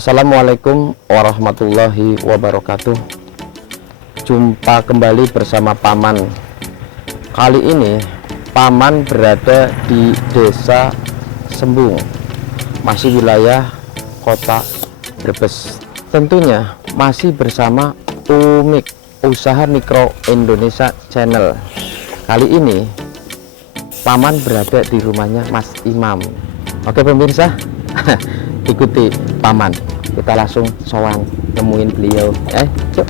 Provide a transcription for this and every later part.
Assalamualaikum warahmatullahi wabarakatuh. Jumpa kembali bersama Paman. Kali ini Paman berada di Desa Sembung, masih wilayah Kota Brebes. Tentunya masih bersama UMIK, Usaha Mikro Indonesia Channel. Kali ini Paman berada di rumahnya Mas Imam. Oke pemirsa, ikuti Paman, kita langsung sowan nemuin beliau. Cuk.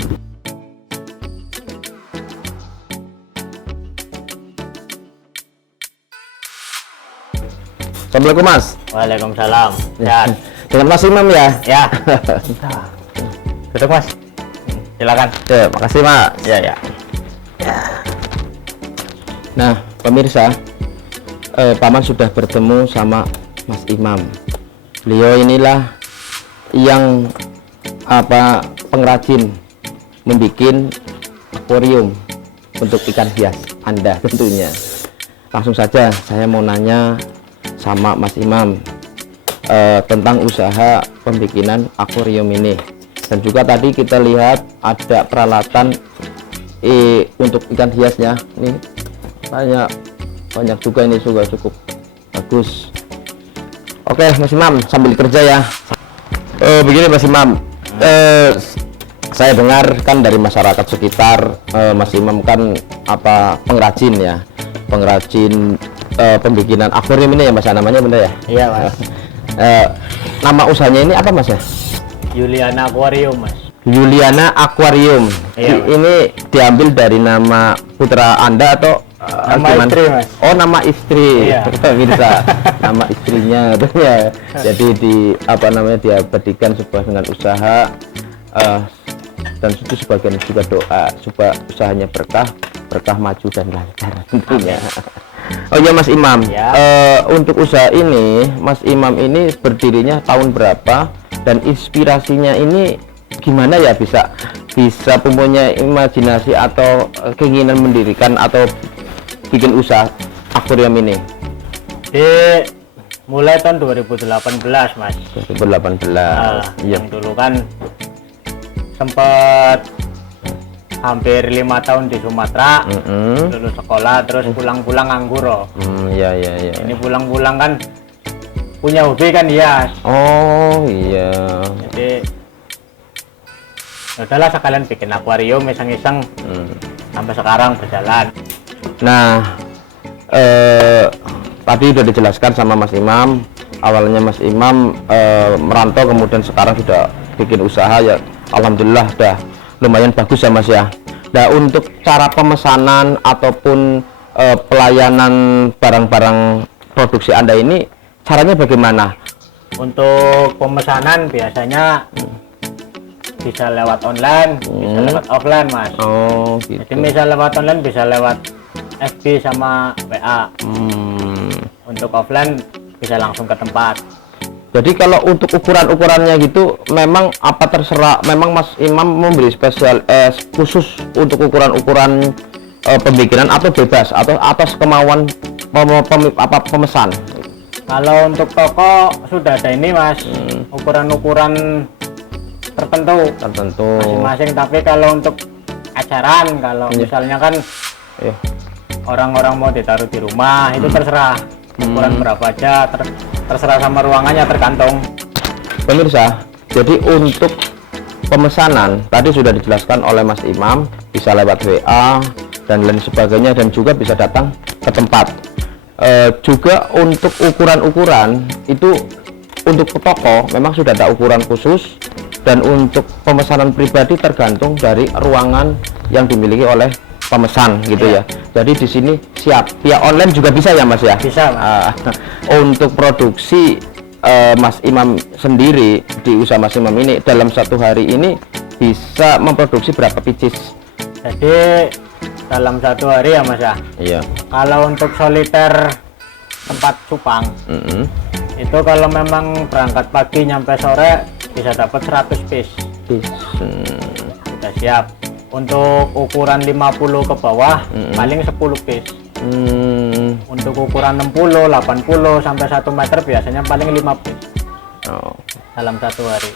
Assalamualaikum Mas. Waalaikumsalam. Sehat? Dengan Mas Imam ya? Ya. Duduk Mas. Silakan. Ya, makasih Mas. Ya. Nah, pemirsa, Paman sudah bertemu sama Mas Imam. Beliau inilah yang pengrajin membuat akuarium untuk ikan hias Anda tentunya. Langsung saja saya mau nanya sama Mas Imam tentang usaha pembikinan akuarium ini. Dan juga tadi kita lihat ada peralatan untuk ikan hiasnya. Ini banyak juga, ini juga cukup bagus. Oke Mas Imam, sambil kerja ya. Begini Mas Imam, saya dengar kan dari masyarakat sekitar, Mas Imam kan pengrajin ya, pengrajin pembikinan akuarium ini ya Mas, namanya bener ya? Iya Mas. Nama usahanya ini apa Mas ya? Yuliana Aquarium Mas. Yuliana Aquarium. Iya, Mas. Ini diambil dari nama putra Anda atau Nama gimana? istri Mas. Oh, nama istri. Iya. Bisa nama istrinya ya. Jadi diabadikan sebuah dengan usaha, dan itu sebagian juga doa supaya usahanya berkah maju dan lancar tentunya. Oh ya Mas Imam, Ya. Untuk usaha ini Mas Imam ini berdirinya tahun berapa dan inspirasinya ini gimana ya, bisa mempunyai imajinasi atau keinginan mendirikan atau bikin usaha akuarium ini? Mulai tahun 2018 Mas. 2018. Yang dulu kan sempat hampir 5 tahun di Sumatera, lulus sekolah terus pulang-pulang nganggur. Iya. Ini pulang-pulang kan punya hobi kan hias. Oh iya. Jadi udahlah sekalian bikin akuarium iseng-iseng, sampai sekarang berjalan. Nah, tadi udah dijelaskan sama Mas Imam. Awalnya Mas Imam merantau, kemudian sekarang sudah bikin usaha ya. Alhamdulillah udah lumayan bagus ya Mas ya. Nah, untuk cara pemesanan ataupun pelayanan barang-barang produksi Anda ini caranya bagaimana? Untuk pemesanan biasanya bisa lewat online, bisa lewat offline Mas. Oh gitu. Jadi bisa lewat online, bisa lewat FB sama WA. Untuk offline bisa langsung ke tempat. Jadi kalau untuk ukurannya gitu memang terserah, memang Mas Imam memberi spesial khusus untuk ukuran pembikinan atau bebas atau atas kemauan pemesan? Kalau untuk toko sudah ada ini Mas, ukuran-ukuran tertentu masing-masing. Tapi kalau untuk ajaran, kalau misalnya kan orang-orang mau ditaruh di rumah, itu terserah ukuran berapa aja, terserah sama ruangannya, tergantung. Pemirsa, jadi untuk pemesanan tadi sudah dijelaskan oleh Mas Imam, bisa lewat WA dan lain sebagainya, dan juga bisa datang ke tempat. Juga untuk ukuran itu untuk ke toko memang sudah ada ukuran khusus, dan untuk pemesanan pribadi tergantung dari ruangan yang dimiliki oleh pemesan gitu ya. Jadi di sini siap via online juga bisa ya Mas ya? Bisa Mas. Untuk produksi Mas Imam sendiri di usaha Mas Imam ini dalam satu hari ini bisa memproduksi berapa pieces? Jadi dalam satu hari ya Mas ya. Iya. Kalau untuk soliter tempat cupang, itu kalau memang berangkat pagi nyampe sore bisa dapat 100 piece. Sudah siap. Untuk ukuran 50 ke bawah paling 10 piece. Untuk ukuran 60, 80 sampai 1 meter biasanya paling 5 piece dalam satu hari.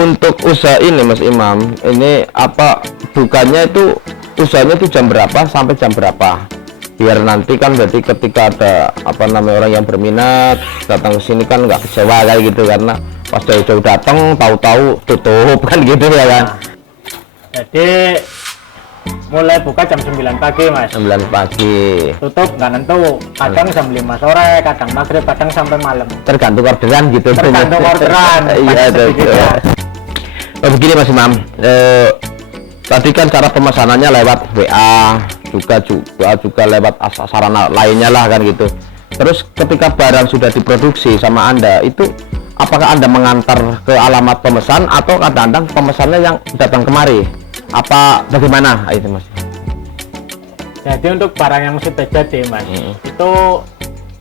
untuk usaha ini Mas Imam, ini apa bukanya itu, usahanya itu jam berapa sampai jam berapa? Biar nanti kan berarti ketika ada apa namanya orang yang berminat datang ke sini kan nggak kecewa kayak gitu, karena pas jauh-jauh datang tahu-tahu tutup kan gitu ya kan. Jadi mulai buka jam 9 pagi Mas. 9 pagi. Tutup nggak nentu, kadang jam 5 sore, kadang maghrib, kadang sampai malam. Tergantung orderan gitu. Tergantung orderan. Iya betul. Oh, begini Mas Imam, tadi kan cara pemesanannya lewat WA, juga lewat sarana lainnya lah kan gitu. Terus ketika barang sudah diproduksi sama Anda, itu apakah Anda mengantar ke alamat pemesan atau kadang-kadang pemesannya yang datang kemari? Apa bagaimana itu Mas? Jadi untuk barang yang sudah jadi Mas, itu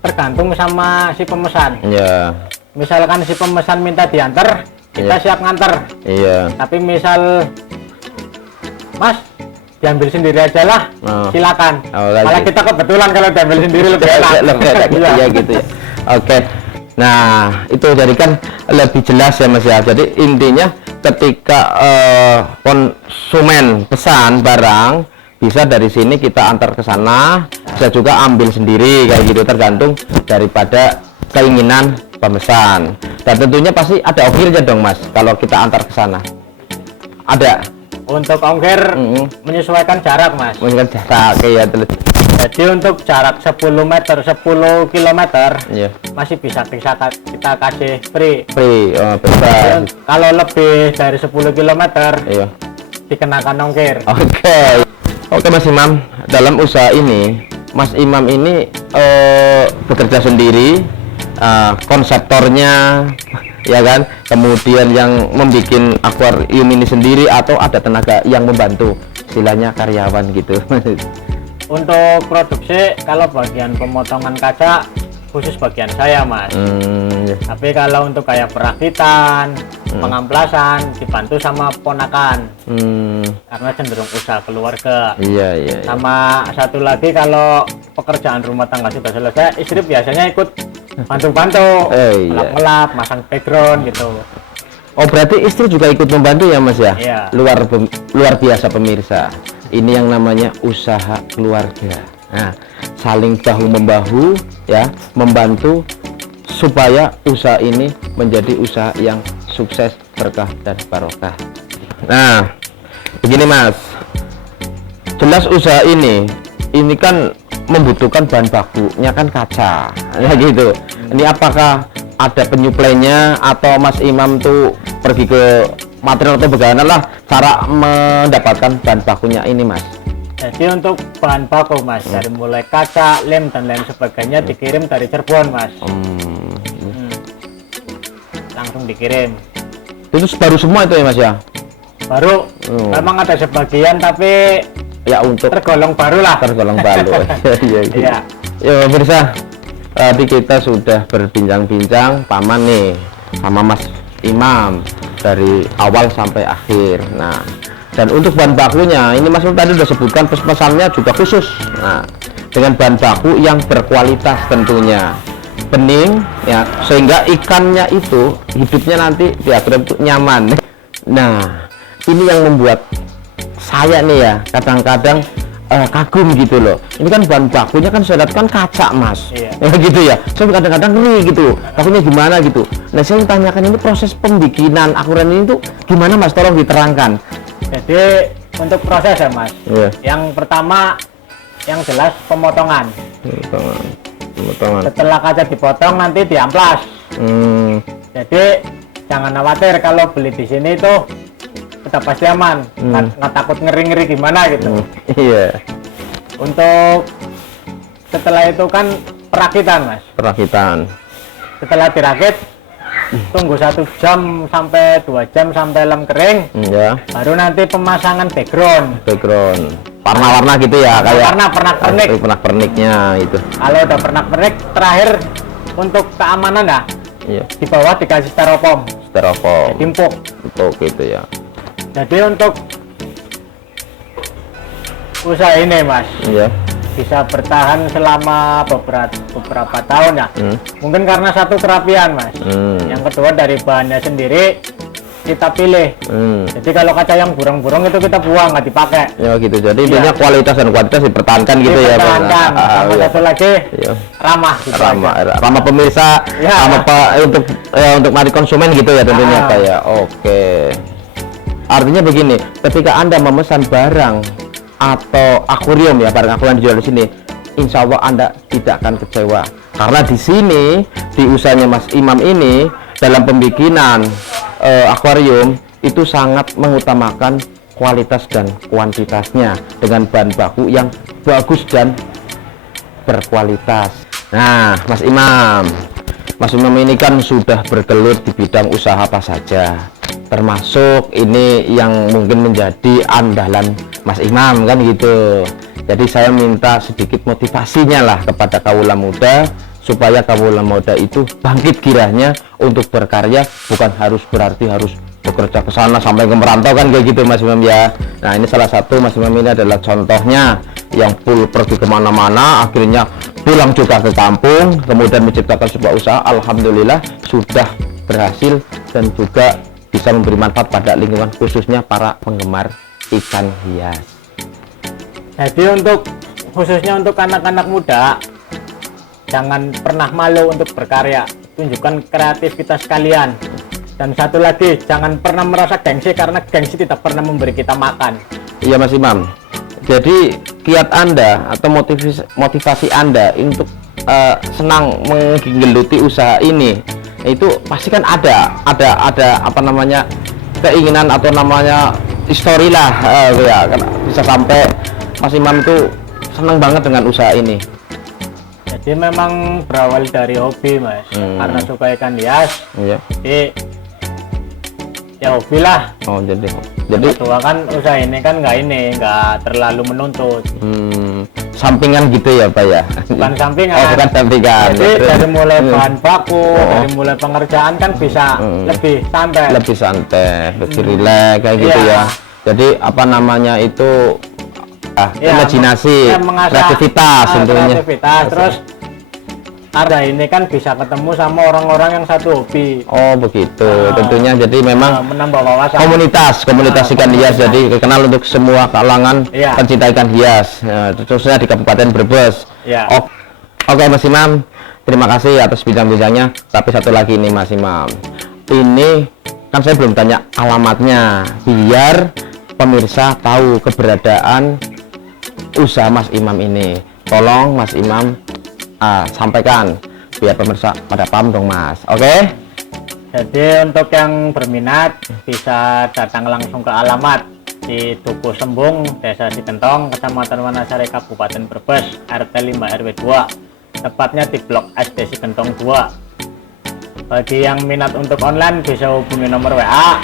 tergantung sama si pemesan. Iya. Misalkan si pemesan minta diantar, kita siap nganter. Iya. Tapi misal Mas diambil sendiri aja lah, silakan. Malah kita kebetulan kalau diambil sendiri lebih enak. Lebih enak ya gitu ya. Oke. Nah, itu jadi kan lebih jelas ya Mas ya. Jadi intinya ketika konsumen pesan barang, bisa dari sini kita antar ke sana, bisa juga ambil sendiri kayak gitu, tergantung daripada keinginan pemesan. Dan tentunya pasti ada ongkirnya dong Mas kalau kita antar ke sana. Ada. Untuk ongkir menyesuaikan jarak Mas. Menyesuaikan jarak ya. Jadi untuk jarak 10 meter, 10 km iya, masih bisa kita kasih free. Bebas. Kalau lebih dari 10 km iya, dikenakan ongkir. Oke Mas Imam, dalam usaha ini Mas Imam ini bekerja sendiri, konseptornya ya kan, kemudian yang membuat akuarium ini sendiri atau ada tenaga yang membantu, istilahnya karyawan gitu. Untuk produksi, kalau bagian pemotongan kaca khusus bagian saya Mas. Tapi kalau untuk kayak perakitan, pengamplasan dibantu sama ponakan, karena cenderung usaha keluarga. Iya. Sama satu lagi, kalau pekerjaan rumah tangga sudah selesai, istri biasanya ikut bantu-bantu, melap-melap, masang background gitu. Oh berarti istri juga ikut membantu ya Mas ya? Iya. Luar biasa pemirsa. Ini yang namanya usaha keluarga. Nah, saling bahu membahu ya, membantu supaya usaha ini menjadi usaha yang sukses, berkah dan barokah. Nah, begini Mas, jelas usaha ini kan membutuhkan bahan bakunya kan kaca, ya gitu. Ini apakah ada penyuplainya atau Mas Imam tuh pergi ke material atau bagaimana lah cara mendapatkan bahan bakunya ini Mas? Jadi untuk bahan baku Mas, dari mulai kaca, lem dan lain sebagainya dikirim dari Cirebon Mas. Langsung dikirim. Itu baru semua itu ya Mas ya? Baru. Memang ada sebagian tapi ya untuk tergolong baru lah. Tergolong baru. Iya. Ya pemirsa, tadi kita sudah berbincang-bincang paman nih sama Mas Imam dari awal sampai akhir. Nah, dan untuk bahan bakunya ini Mas tadi udah sebutkan, pesannya juga khusus. Nah, dengan bahan baku yang berkualitas tentunya, bening ya, sehingga ikannya itu hidupnya nanti diatur untuk nyaman. Nah, ini yang membuat saya nih ya kadang-kadang kagum gitu loh. Ini kan bahan bakunya kan saya lihat kan kaca Mas, ya gitu ya. Saya kadang-kadang ngeri gitu, bakunya gimana gitu. Nah saya tanyakan ini proses pembikinan akuarium ini tuh gimana Mas, tolong diterangkan. Jadi untuk proses ya Mas, yang pertama yang jelas pemotongan. Setelah kaca dipotong nanti diamplas. Jadi jangan khawatir kalau beli di sini itu udah pasti aman, nggak takut ngeri-ngeri gimana gitu. Iya. Untuk setelah itu kan perakitan Mas. Perakitan. Setelah dirakit, tunggu 1 jam sampai 2 jam sampai lem kering. Ya. Baru nanti pemasangan background. Warna-warna gitu ya, kayak warna pernak-pernik. Pernak-perniknya itu. Kalau udah pernak-pernik, terakhir untuk keamanan ya. Iya. Di bawah dikasih styrofoam. Jadi empuk gitu ya. Jadi untuk usaha ini Mas, bisa bertahan selama beberapa tahun ya. Mungkin karena satu kerapian Mas. Yang kedua dari bahannya sendiri, kita pilih. Jadi kalau kaca yang burung-burung itu kita buang, nggak dipakai. Ya gitu. Jadi intinya kualitas dan kuantitas dipertahankan gitu ya, Bang. Dipertahankan. Sama satu lagi ramah. Gitu ramah pemirsa, ramah untuk mari konsumen gitu ya tentunya Pak ya. Oke. Artinya begini, ketika Anda memesan barang atau akuarium ya, barang akuarium dijual di sini, insya Allah Anda tidak akan kecewa. Karena di sini, di usahanya Mas Imam ini, dalam pembikinan akuarium itu sangat mengutamakan kualitas dan kuantitasnya dengan bahan baku yang bagus dan berkualitas. Nah, Mas Imam ini kan sudah bergelut di bidang usaha apa saja, termasuk ini yang mungkin menjadi andalan Mas Imam kan gitu. Jadi saya minta sedikit motivasinya lah kepada kaula muda, supaya kaula muda itu bangkit girahnya untuk berkarya, bukan berarti harus bekerja ke sana sampai ke merantau kan kayak gitu Mas Imam ya. Nah ini salah satu Mas Imam ini adalah contohnya yang full pergi kemana-mana, akhirnya pulang juga ke kampung, kemudian menciptakan sebuah usaha. Alhamdulillah sudah berhasil dan juga bisa memberi manfaat pada lingkungan, khususnya para penggemar ikan hias. Jadi khususnya untuk anak-anak muda, jangan pernah malu untuk berkarya, tunjukkan kreativitas kalian. Dan satu lagi, jangan pernah merasa gengsi, karena gengsi tidak pernah memberi kita makan. Iya Mas Imam. Jadi kiat Anda atau motivasi Anda untuk senang menggeluti usaha ini, itu pasti kan ada apa namanya, keinginan atau namanya histori lah ya, bisa sampai Mas Imam itu senang banget dengan usaha ini. Jadi memang berawal dari hobi Mas, karena suka ikan hias. Iya. Jadi ya hobi lah. Oh jadi tua kan usaha ini kan nggak terlalu menuntut. Sampingan gitu ya Pak ya? Bukan sampingan. Oh bukan sampingan. Jadi dari mulai bahan baku, dari mulai pengerjaan kan bisa lebih santai. Lebih santai, lebih rileks kayak gitu ya. Jadi apa namanya itu imajinasi, kreativitas tentunya. Terus ada ini kan bisa ketemu sama orang-orang yang satu hobi. Oh begitu, tentunya jadi memang menambah wawasan. Komunitas ikan hias, jadi dikenal untuk semua kalangan pencinta ikan hias, khususnya di Kabupaten Brebes. Oke Mas Imam, terima kasih atas bincang-bincangnya. Tapi satu lagi nih Mas Imam, ini kan saya belum tanya alamatnya, biar pemirsa tahu keberadaan usaha Mas Imam ini. Tolong Mas Imam sampaikan biar pemirsa pada paham dong Mas. Oke? Jadi untuk yang berminat bisa datang langsung ke alamat di Duku Sembung, Desa Sikentong, Kecamatan Wanasari, Kabupaten Brebes, RT 5 RW 2, tepatnya di Blok SD Sikentong 2. Bagi yang minat untuk online bisa hubungi nomor WA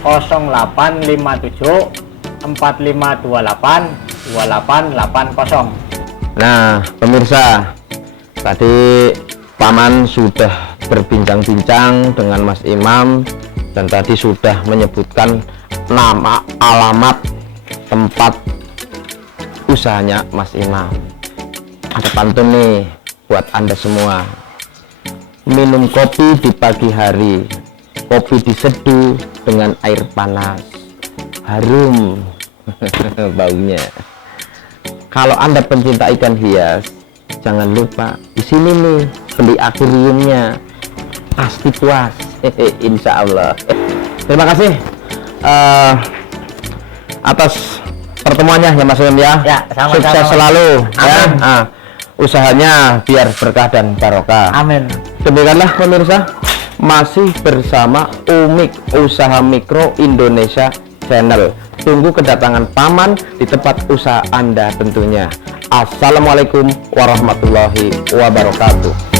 0857 4528 2880. Nah pemirsa, tadi Paman sudah berbincang-bincang dengan Mas Imam dan tadi sudah menyebutkan nama, alamat, tempat usahanya Mas Imam. Ada pantun nih buat Anda semua. Minum kopi di pagi hari, kopi diseduh dengan air panas, harum baunya. Kalau Anda pencinta ikan hias, jangan lupa di sini nih beli akuariumnya, pasti puas. Insya Allah. Terima kasih atas pertemuannya ya Mas Imam ya. Sama-sama. Sukses selalu. Amin. Ya. Usahanya biar berkah dan barokah. Amin. Demikianlah pemirsa, masih bersama Umik Usaha Mikro Indonesia Channel. Tunggu kedatangan Paman di tempat usaha Anda tentunya. Assalamualaikum warahmatullahi wabarakatuh.